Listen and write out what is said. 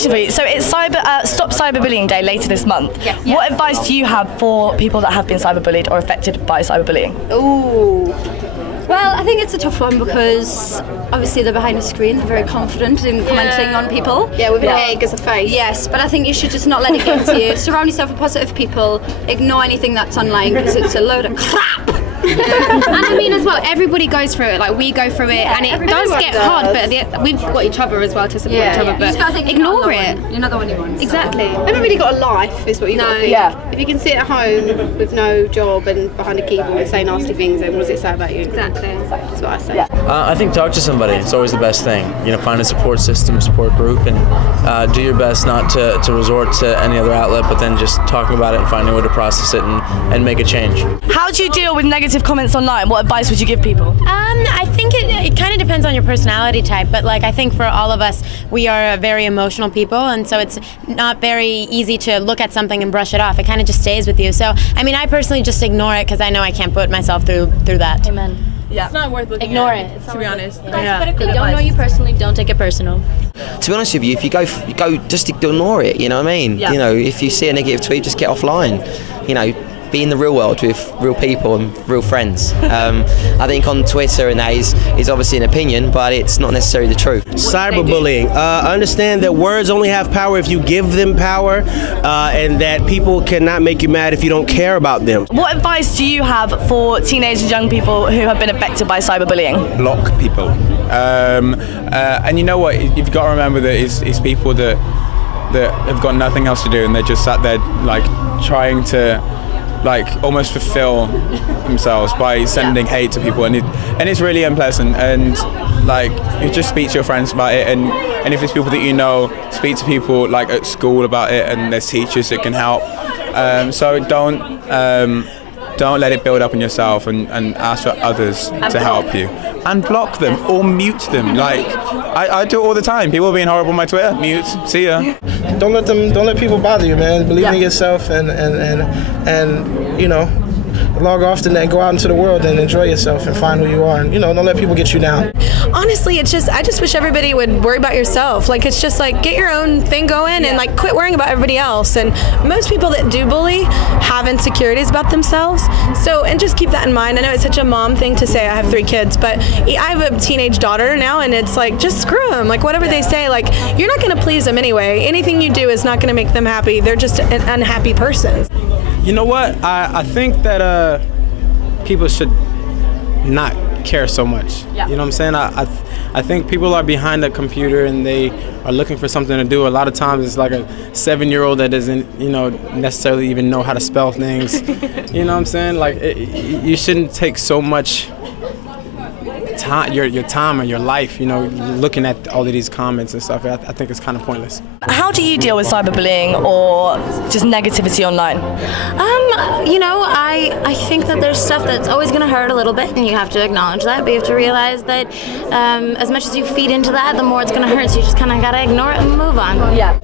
question for you. So it's Stop Cyberbullying Day later this month. Yes. What advice do you have for people that have been cyberbullied or affected by cyberbullying? Ooh. Well, I think it's a tough one because obviously they're behind a screen, they're very confident in commenting on people. Yeah, with an egg as a face. Yes, but I think you should just not let it get to you. Surround yourself with positive people. Ignore anything that's online because it's a load of crap. And I mean as well, everybody goes through it, like we go through it, and it does get hard, but we've got each other as well to support each other, but ignore it. You're not the only one. Exactly. I haven't really got a life, is what you got to think. Yeah. If you can sit at home with no job and behind a keyboard and say nasty things, then what does it say about you? Exactly. That's what I say. I think talk to somebody. It's always the best thing. You know, find a support system, support group, and do your best not to resort to any other outlet, but then just talking about it and finding a way to process it and make a change. How do you deal with negative comments online? What advice would you give people? I think it kind of depends on your personality type, but like I think for all of us, we are very emotional people, and so it's not very easy to look at something and brush it off. It kind of just stays with you. So I mean, I personally just ignore it because I know I can't put myself through that. Amen. Yeah. It's not worth looking Ignore at. it. To be honest. Yeah. If they don't know you personally, don't take it personal. To be honest with you, if you go, just ignore it. You know what I mean? Yeah. You know, if you see a negative tweet, just get offline. You know, be in the real world with real people and real friends. I think on Twitter and that is obviously an opinion, but it's not necessarily the truth. Cyberbullying. Understand that words only have power if you give them power, and that people cannot make you mad if you don't care about them. What advice do you have for teenage and young people who have been affected by cyberbullying? Block people. And you know what? You've got to remember that it's people that have got nothing else to do, and they're just sat there like trying to almost fulfill themselves by sending hate to people, and it's really unpleasant. And like, you just speak to your friends about it, and if it's people that you know, speak to people like at school about it, and there's teachers that can help. So don't let it build up on yourself, and ask for others to help you. And block them or mute them. Like I do it all the time. People being horrible on my Twitter, mute, see ya. Don't let people bother you, man. Believe in yourself and you know, log off the net, go out into the world and enjoy yourself and find who you are. And, you know, don't let people get you down. Honestly, I just wish everybody would worry about yourself. Like, it's just like, get your own thing going and like quit worrying about everybody else. And most people that do bully have insecurities about themselves. So, and just keep that in mind. I know it's such a mom thing to say. I have 3 kids, but I have a teenage daughter now, and it's like, just screw them. Like, whatever they say, like, you're not going to please them anyway. Anything you do is not going to make them happy. They're just an unhappy person. You know what? I think that people should not care so much. Yeah. You know what I'm saying? I think people are behind the computer and they are looking for something to do. A lot of times it's like a 7-year-old that doesn't, you know, necessarily even know how to spell things. You know what I'm saying? Like, you shouldn't take so much time, your time and your life, you know, looking at all of these comments and stuff. I think it's kind of pointless. How do you deal with cyberbullying or just negativity online? You know, I think that there's stuff that's always going to hurt a little bit, and you have to acknowledge that, but you have to realize that as much as you feed into that, the more it's going to hurt, so you just kind of got to ignore it and move on. Yeah.